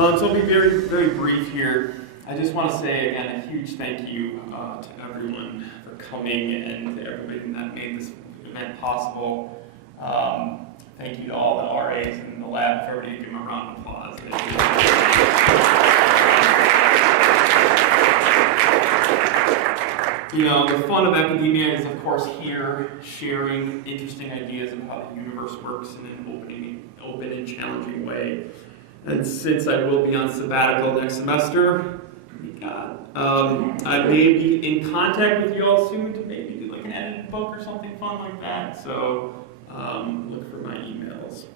So I'll be very, very brief here. I just want to say again a huge thank you to everyone for coming and to everybody that made this event possible. Thank you to all the RAs in the lab. For everybody, give them a round of applause. You know, the fun of academia is, of course, here sharing interesting ideas of how the universe works in an open and challenging way. And since I will be on sabbatical next semester, I may be in contact with you all soon to maybe do like an edited book or something fun like that. So look for my emails.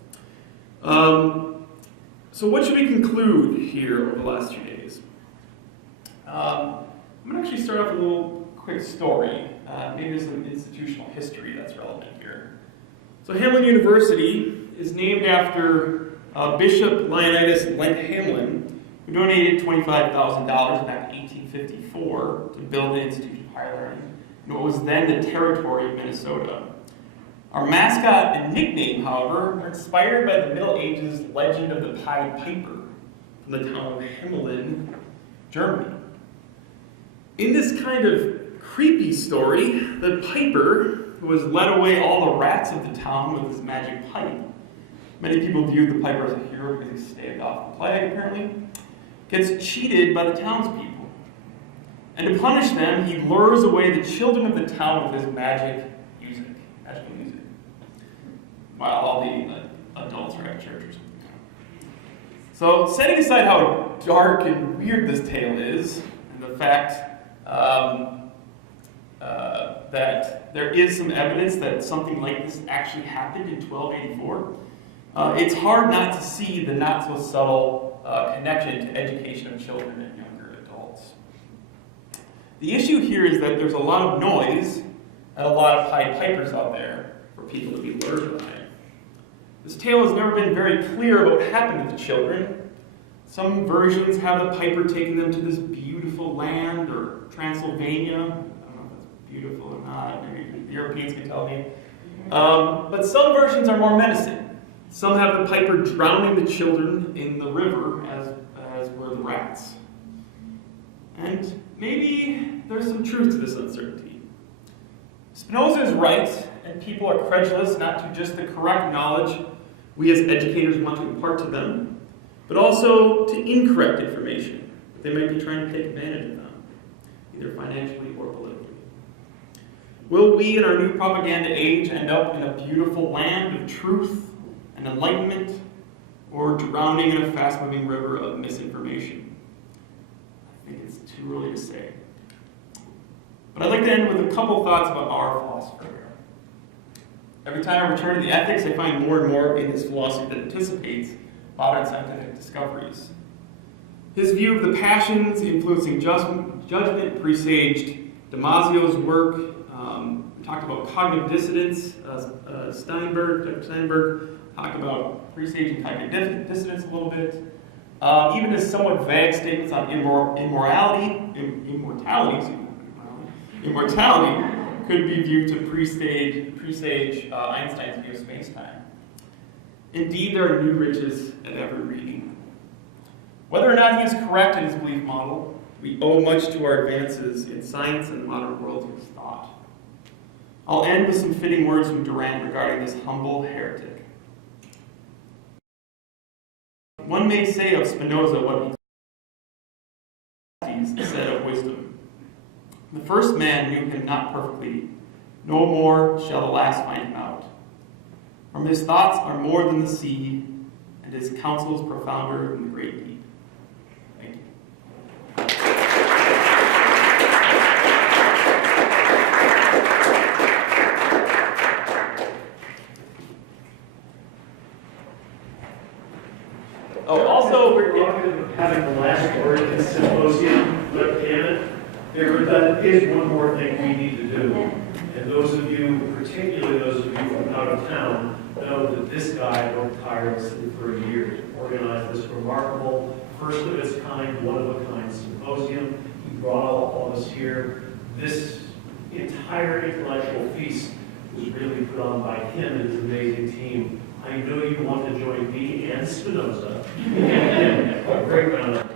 So what should we conclude here over the last 2 days? I'm going to actually start off with a little quick story. Maybe there's some institutional history that's relevant here. So Hamline University is named after Bishop Leonidas Lent Hamline, who donated $25,000 back in 1854 to build an institution of higher learning in what was then the territory of Minnesota. Our mascot and nickname, however, are inspired by the Middle Ages legend of the Pied Piper from the town of Hamline, Germany. In this kind of creepy story, the piper, who has led away all the rats of the town with his magic pipe, many people viewed the piper as a hero because he staved off the plague, apparently, gets cheated by the townspeople. And to punish them, he lures away the children of the town with his magical music, while all the adults are at church or something. So, setting aside how dark and weird this tale is, and the fact that there is some evidence that something like this actually happened in 1284, it's hard not to see the not-so-subtle connection to education of children and younger adults. The issue here is that there's a lot of noise and a lot of Pied Pipers out there for people to be lured by. This tale has never been very clear about what happened to the children. Some versions have the piper taking them to this beautiful land or Transylvania. I don't know if that's beautiful or not. Maybe the Europeans can tell me. But some versions are more menacing. Some have the piper drowning the children in the river, as were the rats. And maybe there's some truth to this uncertainty. Spinoza is right, and people are credulous not to just the correct knowledge we as educators want to impart to them, but also to incorrect information that they might be trying to take advantage of them, either financially or politically. Will we in our new propaganda age end up in a beautiful land of truth and enlightenment, or drowning in a fast-moving river of misinformation? I think it's too early to say. But I'd like to end with a couple thoughts about our philosopher. Every time I return to the ethics, I find more and more in his philosophy that anticipates modern scientific discoveries. His view of the passions influencing judgment presaged Damasio's work. We talked about cognitive dissonance. Dr. Steinberg talked about presaging cognitive dissonance a little bit. Even his somewhat vague statements on immortality could be viewed to presage Einstein's view of space-time. Indeed, there are new riches at every reading. Whether or not he is correct in his belief model, we owe much to our advances in science and the modern world of thought. I'll end with some fitting words from Durant regarding this humble heretic. One may say of Spinoza what he said of wisdom. The first man knew him not perfectly, no more shall the last find him out. From his thoughts are more than the sea, and his counsels profounder than the great deep. Thank you. Oh, also, we're having the last word in the Symposium, but damn it, there is one more thing we need to do. And those of you, particularly those of you from out of town, know that this guy worked tirelessly for a year to organize this remarkable, first of its kind, one of a kind symposium. He brought all of us here. This entire intellectual feast was really put on by him and his amazing team. I know you want to join me and Spinoza. Great round of